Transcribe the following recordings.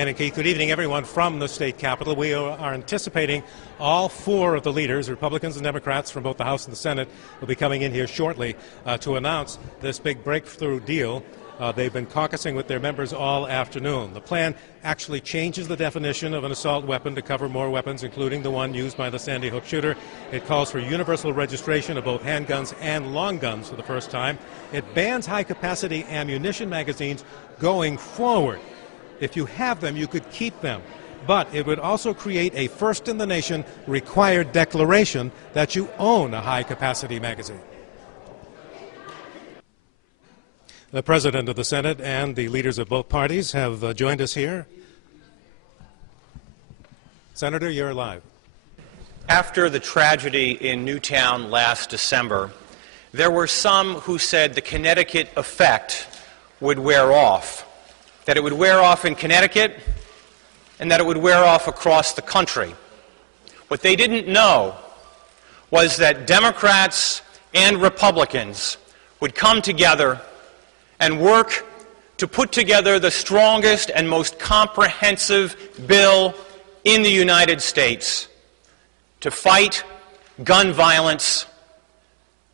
And Keith, good evening, everyone from the state capitol. We are anticipating all four of the leaders, Republicans and Democrats from both the House and the Senate, will be coming in here shortly to announce this big breakthrough deal. They've been caucusing with their members all afternoon. The plan actually changes the definition of an assault weapon to cover more weapons, including the one used by the Sandy Hook shooter. It calls for universal registration of both handguns and long guns for the first time. It bans high-capacity ammunition magazines going forward. If you have them, you could keep them. But it would also create a first-in-the-nation required declaration that you own a high-capacity magazine. The President of the Senate and the leaders of both parties have joined us here. Senator, you're live. After the tragedy in Newtown last December, there were some who said the Connecticut effect would wear off, that it would wear off in Connecticut and that it would wear off across the country. What they didn't know was that Democrats and Republicans would come together and work to put together the strongest and most comprehensive bill in the United States to fight gun violence,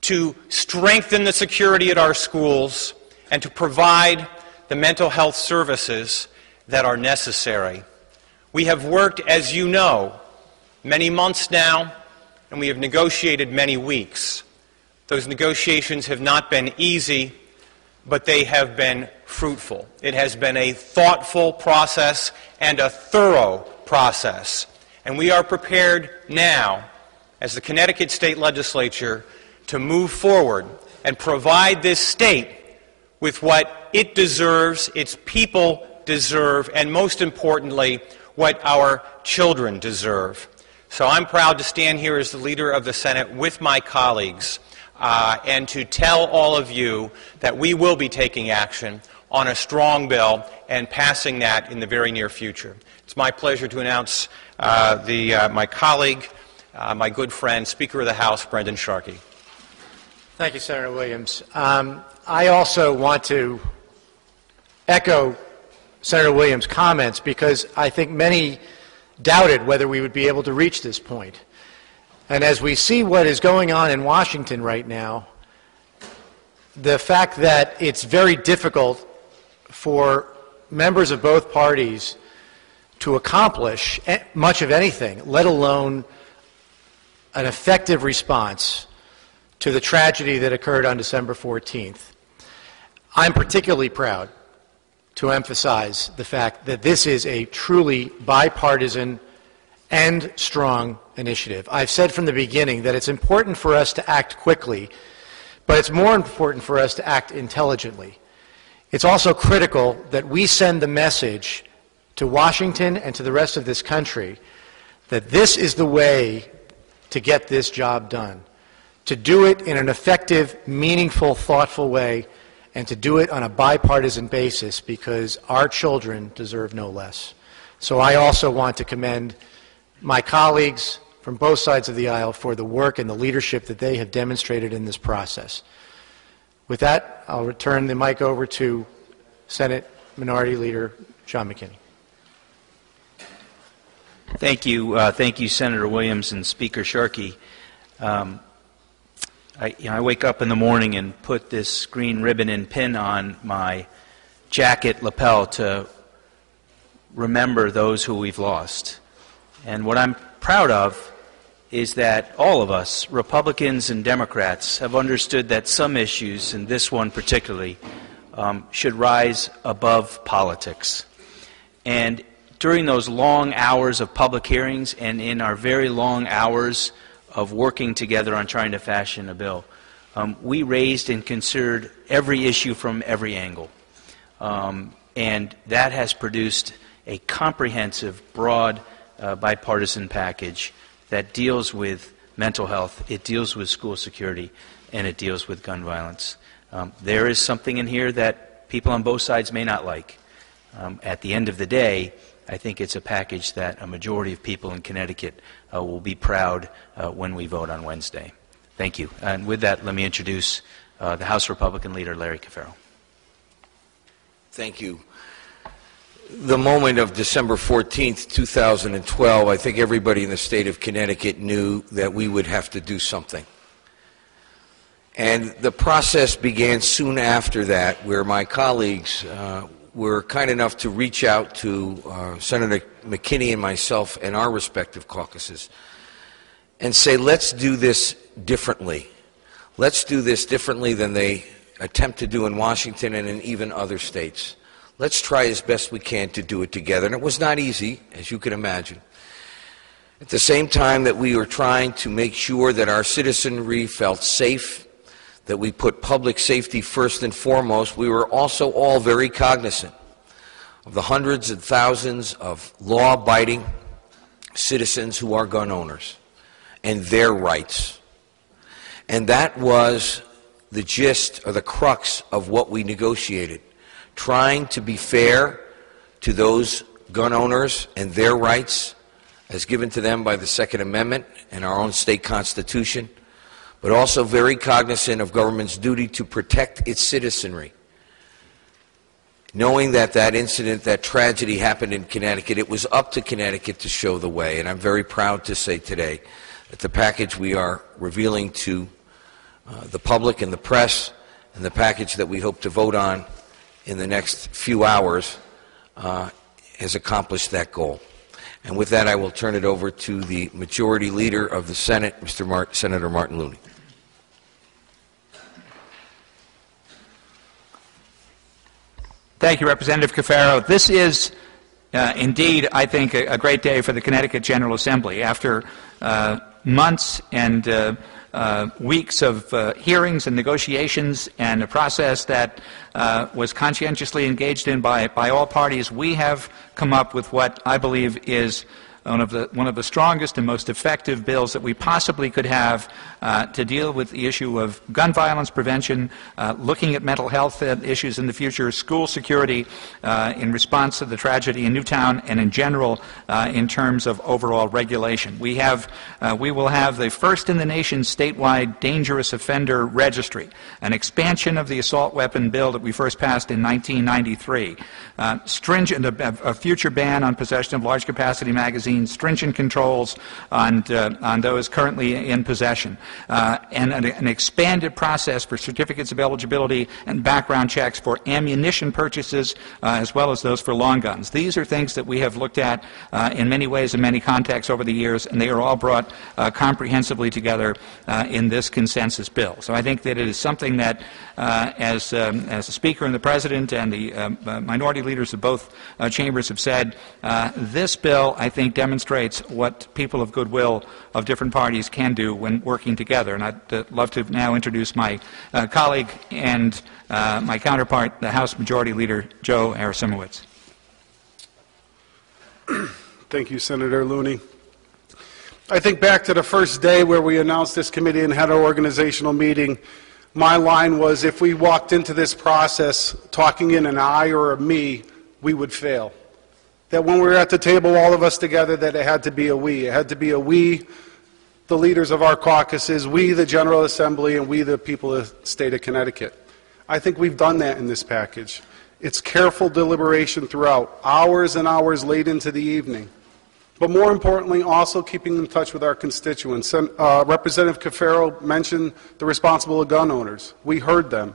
to strengthen the security at our schools, and to provide the mental health services that are necessary. We have worked, as you know, many months now, and we have negotiated many weeks. Those negotiations have not been easy, but they have been fruitful. It has been a thoughtful process and a thorough process. And we are prepared now, as the Connecticut State Legislature, to move forward and provide this state with what it deserves, its people deserve, and most importantly, what our children deserve. So I'm proud to stand here as the leader of the Senate with my colleagues and to tell all of you that we will be taking action on a strong bill and passing that in the very near future. It's my pleasure to announce my colleague, my good friend, Speaker of the House, Brendan Sharkey. Thank you, Senator Williams. I also want to echo Senator Williams' comments because I think many doubted whether we would be able to reach this point. And as we see what is going on in Washington right now, the fact that it's very difficult for members of both parties to accomplish much of anything, let alone an effective response to the tragedy that occurred on December 14th. I'm particularly proud to emphasize the fact that this is a truly bipartisan and strong initiative. I've said from the beginning that it's important for us to act quickly, but it's more important for us to act intelligently. It's also critical that we send the message to Washington and to the rest of this country that this is the way to get this job done, to do it in an effective, meaningful, thoughtful way, and to do it on a bipartisan basis because our children deserve no less. So I also want to commend my colleagues from both sides of the aisle for the work and the leadership that they have demonstrated in this process. With that, I'll return the mic over to Senate Minority Leader John McKinney. Thank you, Senator Williams and Speaker Sharkey. I wake up in the morning and put this green ribbon and pin on my jacket lapel to remember those who we've lost. And what I'm proud of is that all of us, Republicans and Democrats, have understood that some issues, and this one particularly, should rise above politics. And during those long hours of public hearings and in our very long hours of working together on trying to fashion a bill, we raised and considered every issue from every angle. And that has produced a comprehensive, broad, bipartisan package that deals with mental health, it deals with school security, and it deals with gun violence. There is something in here that people on both sides may not like. At the end of the day, I think it's a package that a majority of people in Connecticut will be proud when we vote on Wednesday. Thank you. And with that, let me introduce the House Republican Leader, Larry Cafaro. Thank you. the moment of December 14th, 2012, I think everybody in the state of Connecticut knew that we would have to do something. And the process began soon after that, where my colleagues were kind enough to reach out to Senator McKinney and myself and our respective caucuses and say, let's do this differently. Let's do this differently than they attempt to do in Washington and in even other states. Let's try as best we can to do it together. And it was not easy, as you can imagine. At the same time that we were trying to make sure that our citizenry felt safe, that we put public safety first and foremost, we were also all very cognizant of the hundreds and thousands of law-abiding citizens who are gun owners and their rights. And that was the gist or the crux of what we negotiated, trying to be fair to those gun owners and their rights as given to them by the Second Amendment and our own state constitution, but also very cognizant of government's duty to protect its citizenry. Knowing that that incident, that tragedy happened in Connecticut, it was up to Connecticut to show the way. And I'm very proud to say today that the package we are revealing to the public and the press, and the package that we hope to vote on in the next few hours, has accomplished that goal. And with that, I will turn it over to the Majority Leader of the Senate, Senator Martin Looney. Thank you, Representative Cafaro. This is indeed, I think, a great day for the Connecticut General Assembly. After months and weeks of hearings and negotiations and a process that was conscientiously engaged in by all parties, we have come up with what I believe is one of the strongest and most effective bills that we possibly could have to deal with the issue of gun violence prevention, looking at mental health issues in the future, school security in response to the tragedy in Newtown, and in general in terms of overall regulation. We will have the first in the nation statewide dangerous offender registry, an expansion of the assault weapon bill that we first passed in 1993, stringent a future ban on possession of large capacity magazines, stringent controls on those currently in possession, and an expanded process for certificates of eligibility and background checks for ammunition purchases as well as those for long guns. These are things that we have looked at in many ways in many contexts over the years, and they are all brought comprehensively together in this consensus bill. So I think that it is something that as the Speaker and the President and the minority leaders of both chambers have said, this bill, I think, demonstrates what people of goodwill of different parties can do when working together. And I'd love to now introduce my colleague and my counterpart, the House Majority Leader, Joe Arasimowicz. Thank you, Senator Looney. I think back to the first day where we announced this committee and had our organizational meeting. My line was, if we walked into this process talking in an I or a me, we would fail. That when we were at the table, all of us together, that it had to be a we. It had to be a we, the leaders of our caucuses, we, the General Assembly, and we, the people of the state of Connecticut. I think we've done that in this package. It's careful deliberation throughout, hours and hours late into the evening. But more importantly, also keeping in touch with our constituents. Representative Cafaro mentioned the responsible gun owners. We heard them.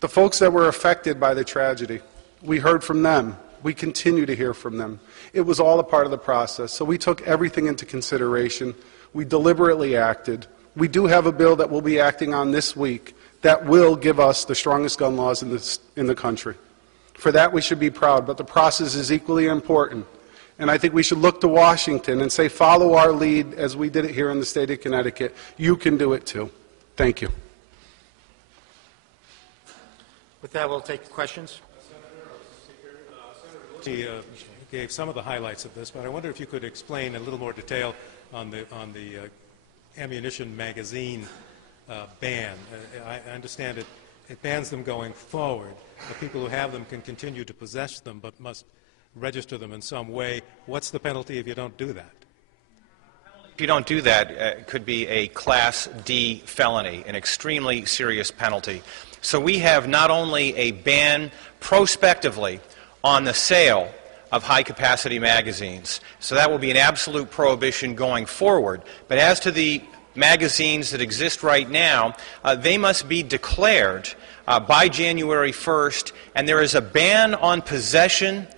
The folks that were affected by the tragedy, we heard from them. We continue to hear from them. It was all a part of the process. So we took everything into consideration. We deliberately acted. We do have a bill that we'll be acting on this week that will give us the strongest gun laws in the country. For that, we should be proud. But the process is equally important. And I think we should look to Washington and say, follow our lead as we did it here in the state of Connecticut. You can do it too. Thank you. With that, we'll take questions. He gave some of the highlights of this, but I wonder if you could explain in a little more detail on the ammunition magazine ban. I understand it bans them going forward. The people who have them can continue to possess them, but must register them in some way. What's the penalty if you don't do that? If you don't do that, it could be a Class D felony, an extremely serious penalty. So we have not only a ban prospectively on the sale of high-capacity magazines. So that will be an absolute prohibition going forward. But as to the magazines that exist right now, they must be declared by January 1st, and there is a ban on possession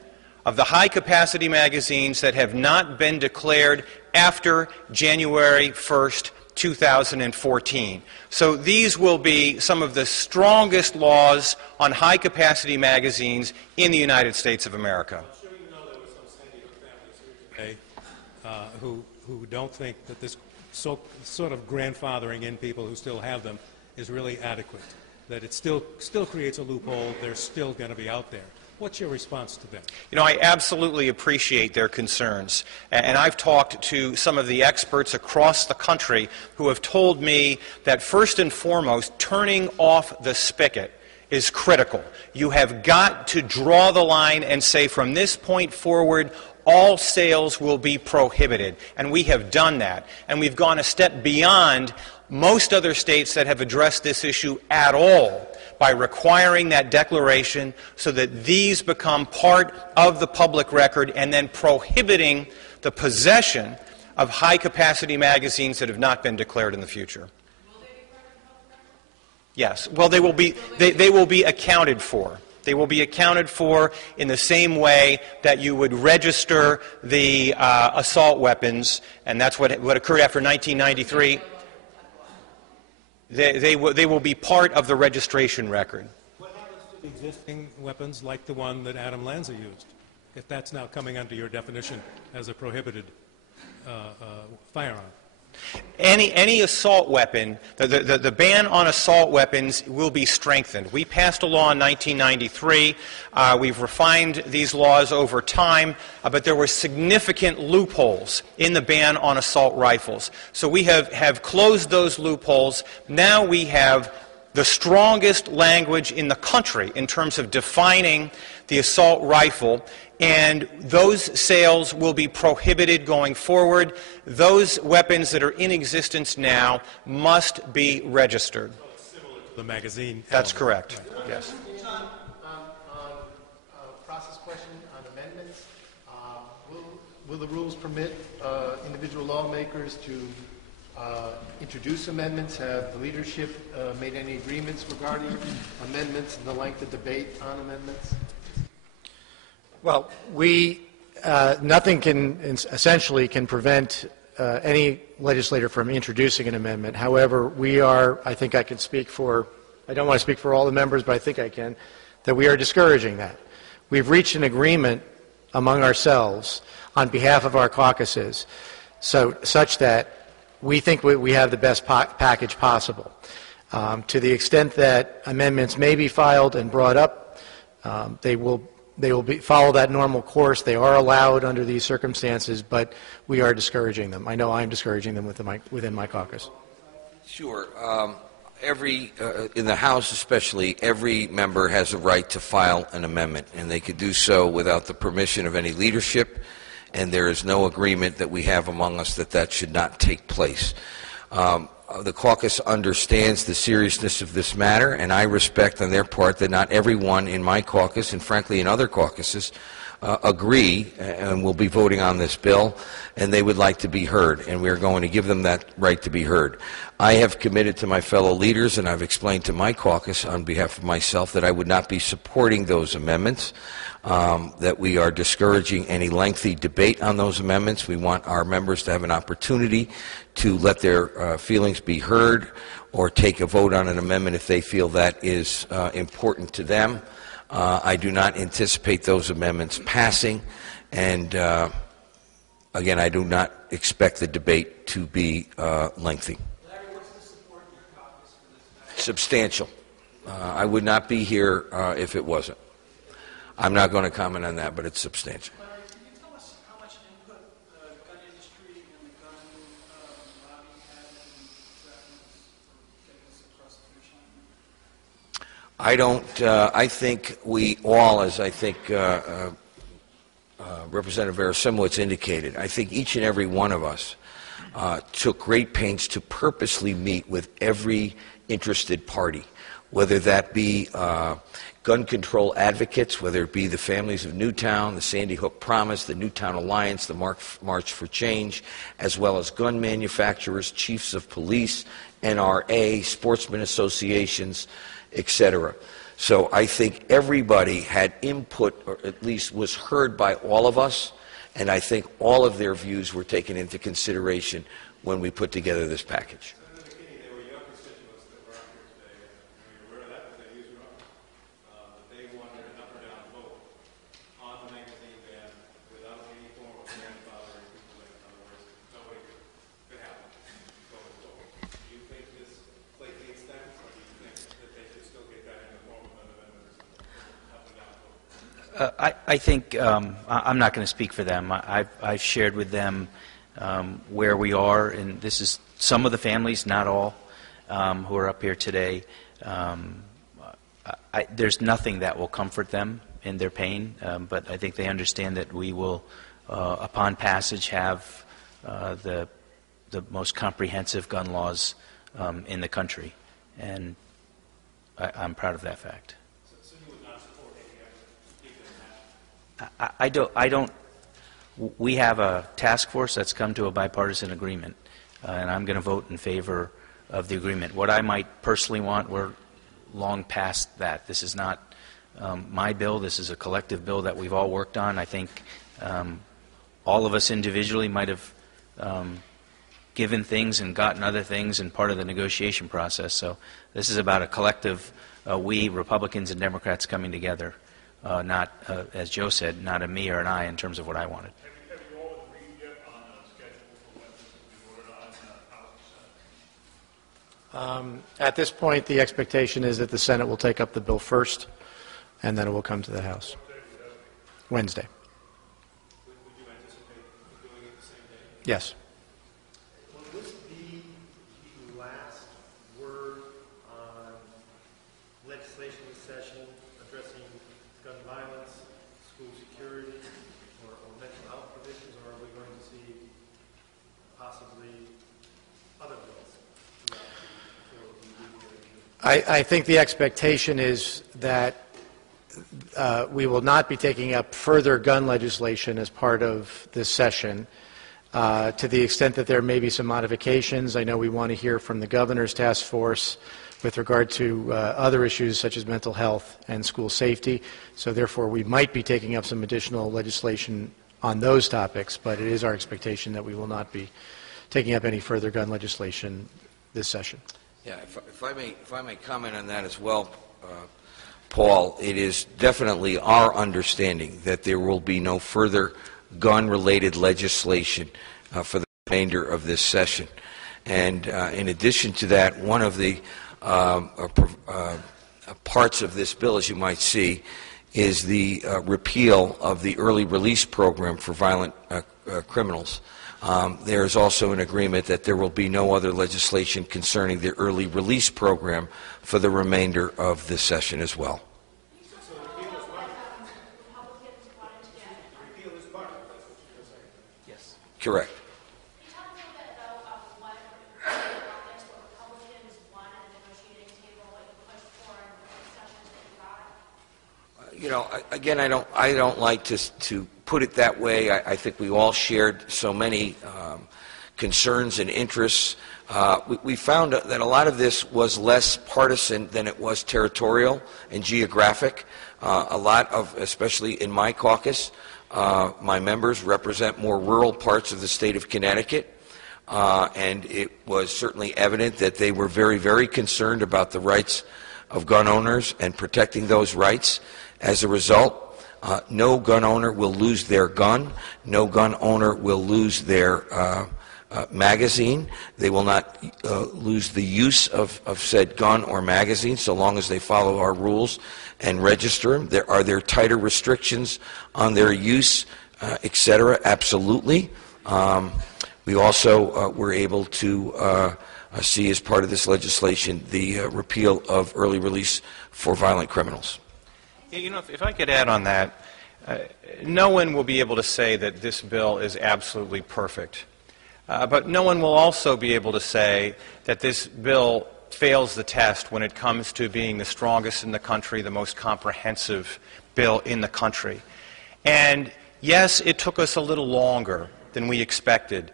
of the high-capacity magazines that have not been declared after January 1st, 2014. So these will be some of the strongest laws on high-capacity magazines in the United States of America. I'm sure you know there were some Sandy Hook families here today who don't think that this sort of grandfathering in people who still have them is really adequate, that it still creates a loophole, they're still going to be out there. What's your response to them? You know, I absolutely appreciate their concerns. And I've talked to some of the experts across the country who have told me that first and foremost, turning off the spigot is critical. You have got to draw the line and say from this point forward, all sales will be prohibited. And we have done that. And we've gone a step beyond most other states that have addressed this issue at all by requiring that declaration so that these become part of the public record and then prohibiting the possession of high-capacity magazines that have not been declared in the future. Yes. Well, they will be accounted for. They will be accounted for in the same way that you would register the assault weapons, and that's what occurred after 1993. They will be part of the registration record. What happens to the existing weapons like the one that Adam Lanza used, if that's now coming under your definition as a prohibited firearm? Any assault weapon, the ban on assault weapons will be strengthened. We passed a law in 1993. We've refined these laws over time, but there were significant loopholes in the ban on assault rifles. So we have closed those loopholes. Now we have the strongest language in the country in terms of defining the assault rifle, and those sales will be prohibited going forward. Those weapons that are in existence now must be registered. So it's similar to the magazine. That's correct. Right. Yes. Process question on amendments. Will the rules permit individual lawmakers to introduce amendments? Have the leadership made any agreements regarding amendments and the length of debate on amendments? Well, nothing essentially can prevent any legislator from introducing an amendment. However, I think I can speak for, I don't want to speak for all the members, but I think I can, that we are discouraging that. We've reached an agreement among ourselves on behalf of our caucuses such that we think we have the best package possible. To the extent that amendments may be filed and brought up, they will follow that normal course. They are allowed under these circumstances, but we are discouraging them. I know I'm discouraging them within my caucus. Sure. In the House especially, every member has a right to file an amendment, and they could do so without the permission of any leadership, and there is no agreement that we have among us that should not take place. The caucus understands the seriousness of this matter, and I respect on their part that not everyone in my caucus, and frankly in other caucuses, agree and will be voting on this bill, and they would like to be heard, and we are going to give them that right to be heard. I have committed to my fellow leaders, and I've explained to my caucus on behalf of myself that I would not be supporting those amendments, that we are discouraging any lengthy debate on those amendments. We want our members to have an opportunity to let their feelings be heard or take a vote on an amendment if they feel that is important to them. I do not anticipate those amendments passing, and again, I do not expect the debate to be lengthy. Larry, what's the support in your caucus for this matter? Substantial. I would not be here if it wasn't. I'm not going to comment on that, but it's substantial. Larry, can you tell us how much input the gun industry and the gun lobby had in drafting this across the finish line? I don't. I think we all, as I think Representative Verisimowicz indicated, I think each and every one of us took great pains to purposely meet with every interested party. whether that be gun control advocates, whether it be the families of Newtown, the Sandy Hook Promise, the Newtown Alliance, the March for Change, as well as gun manufacturers, chiefs of police, NRA, sportsmen associations, etc. So I think everybody had input, or at least was heard by all of us, and I think all of their views were taken into consideration when we put together this package. I think I'm not going to speak for them. I've shared with them where we are, and this is some of the families, not all, who are up here today. There's nothing that will comfort them in their pain, but I think they understand that we will, upon passage, have the most comprehensive gun laws in the country, and I'm proud of that fact. I don't. We have a task force that's come to a bipartisan agreement, and I'm going to vote in favor of the agreement. What I might personally want, we're long past that. This is not my bill. This is a collective bill that we've all worked on. I think all of us individually might have given things and gotten other things and part of the negotiation process. So this is about a collective, we, Republicans and Democrats, coming together. Not, as Joe said, not a me or an I in terms of what I wanted. Have you all agreed yet on a schedule for when this will be voted on in the House and Senate? At this point, the expectation is that the Senate will take up the bill first, and then it will come to the House. Wednesday. Would you anticipate doing it the same day? Yes. Will this be the last word on legislation session addressing gun violence, school security, or mental health provisions, or are we going to see possibly other bills? I think the expectation is that we will not be taking up further gun legislation as part of this session. To the extent that there may be some modifications, I know we want to hear from the governor's task force with regard to other issues such as mental health and school safety. So therefore, we might be taking up some additional legislation on those topics, but it is our expectation that we will not be taking up any further gun legislation this session. Yeah, if I may comment on that as well, Paul, it is definitely our understanding that there will be no further gun-related legislation for the remainder of this session. And in addition to that, one of the parts of this bill, as you might see, is the repeal of the early release program for violent criminals. There is also an agreement that there will be no other legislation concerning the early release program for the remainder of this session as well. Yes. Correct. You know, again, I don't like to put it that way. I think we all shared so many concerns and interests. We found that a lot of this was less partisan than it was territorial and geographic. A lot of, especially in my caucus, my members represent more rural parts of the state of Connecticut. And it was certainly evident that they were very, very concerned about the rights of gun owners and protecting those rights. As a result, no gun owner will lose their gun. No gun owner will lose their magazine. They will not lose the use of said gun or magazine so long as they follow our rules and register them. Are there tighter restrictions on their use, et cetera? Absolutely. We also were able to see as part of this legislation the repeal of early release for violent criminals. You know, if I could add on that, no one will be able to say that this bill is absolutely perfect. But no one will also be able to say that this bill fails the test when it comes to being the strongest in the country, the most comprehensive bill in the country. And yes, it took us a little longer than we expected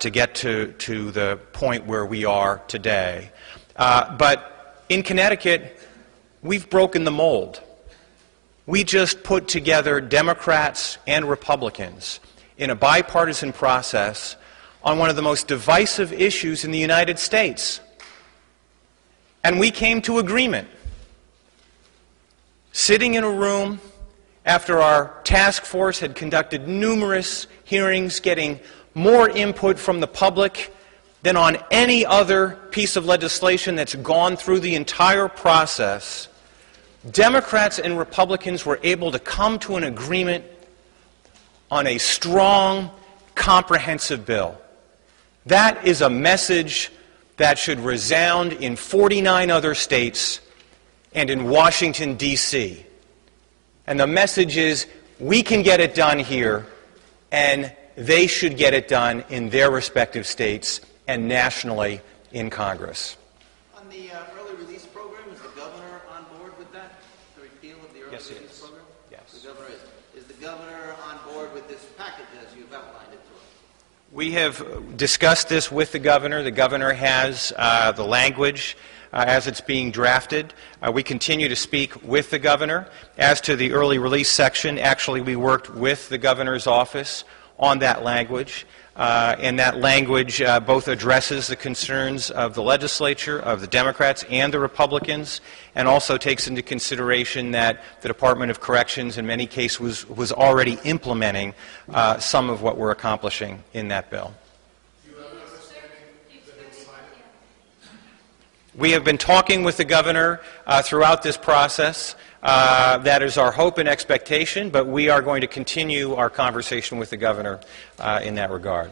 to get to the point where we are today. But in Connecticut, we've broken the mold. We just put together Democrats and Republicans in a bipartisan process on one of the most divisive issues in the United States. And we came to agreement. Sitting in a room after our task force had conducted numerous hearings, getting more input from the public than on any other piece of legislation that's gone through the entire process, Democrats and Republicans were able to come to an agreement on a strong, comprehensive bill. That is a message that should resound in 49 other states and in Washington, D.C. And the message is, we can get it done here, and they should get it done in their respective states and nationally in Congress. On the early release program, is the governor on board with that? The repeal of the early release program? Yes. The governor is. Is the governor on board with this package as you've outlined it to us? We have discussed this with the governor. The governor has the language as it's being drafted. We continue to speak with the governor. As to the early release section, actually we worked with the governor's office on that language. And that language both addresses the concerns of the legislature, of the Democrats and the Republicans, and also takes into consideration that the Department of Corrections in many cases was already implementing some of what we're accomplishing in that bill. We have been talking with the governor throughout this process. That is our hope and expectation, but we are going to continue our conversation with the governor in that regard.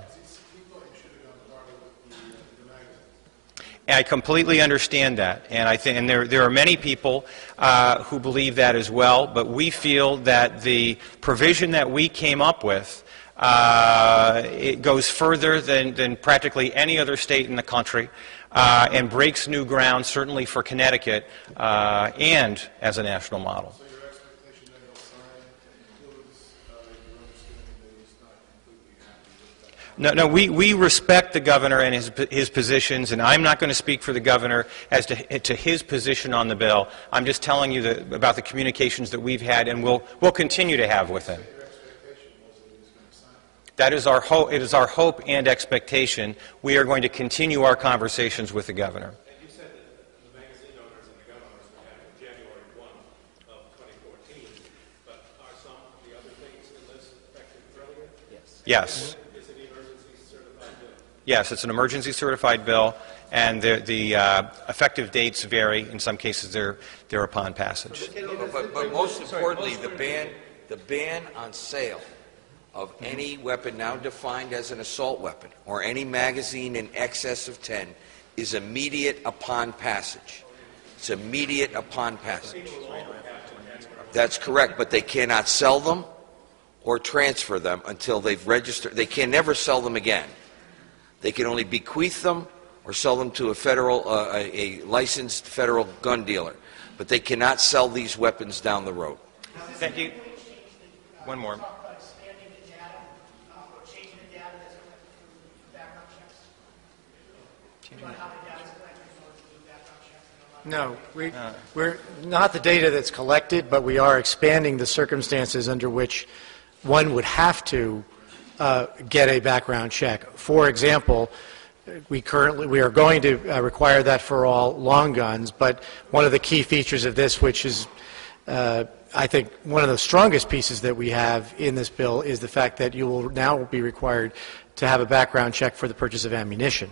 And I completely understand that, and I think, and there are many people who believe that as well. But we feel that the provision that we came up with it goes further than practically any other state in the country, and breaks new ground, certainly for Connecticut and as a national model. So your expectation that he'll sign includes your understanding that he's not completely happy with that? No, we respect the governor and his positions, and I'm not going to speak for the governor as to his position on the bill. I'm just telling you about the communications that we've had and we'll continue to have with him. That is our hope. It is our hope and expectation. We are going to continue our conversations with the governor. And you said that the magazine owners and the governors were having January 1 of 2014, but are some of the other things in this effective earlier? Yes. Is it an emergency certified bill? Yes, it's an emergency certified bill, and the effective dates vary. In some cases, they're upon passage. But most importantly, the ban on sale of any weapon now defined as an assault weapon or any magazine in excess of 10 is immediate upon passage. It's immediate upon passage. That's correct, but they cannot sell them or transfer them until they've registered. They can never sell them again. They can only bequeath them or sell them to a licensed federal gun dealer, but they cannot sell these weapons down the road. Thank you. One more. No, we're not the data that's collected, but we are expanding the circumstances under which one would have to get a background check. For example, we are going to require that for all long guns, but one of the key features of this, which is I think one of the strongest pieces that we have in this bill, is the fact that you will now be required to have a background check for the purchase of ammunition,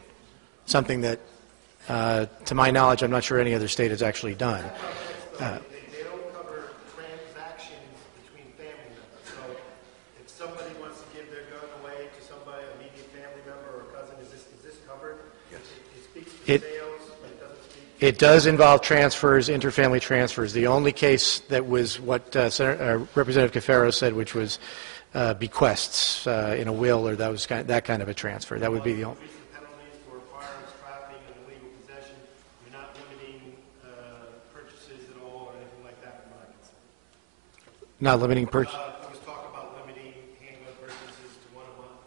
something that to my knowledge, I'm not sure any other state has actually done. They don't cover transactions between family members. So if somebody wants to give their gun away to somebody, an immediate family member or cousin, is this covered? Yes. It speaks to sales, but it doesn't speak. It does involve transfers, interfamily transfers. The only case that was what Representative Cafaro said, which was bequests in a will, or that kind of a transfer. That would be the only. Penalties for firearms trafficking and illegal possession. You're not Not limiting purchase. There was talk about limiting handgun purchases to one a month.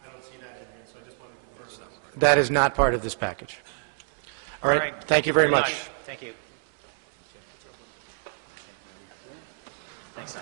I don't see that in here, so I just wanted to confirm that. That is not part of this package. All right. Thank you very much. Thank you. Thanks.